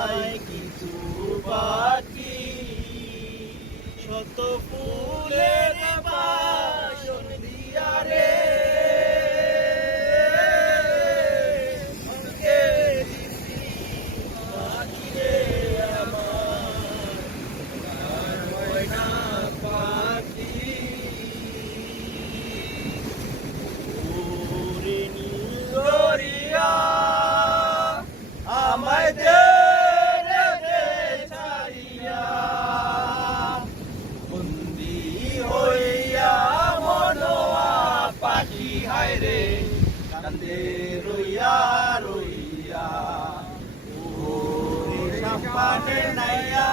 নাই কিছু বাকি, শত ফুলের বাসন দিয়া রে আমাকে দিছি বাকি রে আমার আর হয় না বাকি। ওরে নীল দরিয়া আমায় দে রে দে ছাড়িয়া, বন্দি হইয়া মনোয়া পাখি হায় রে কান্দে রইয়া রইয়া। ওরে সাপানে নাইয়া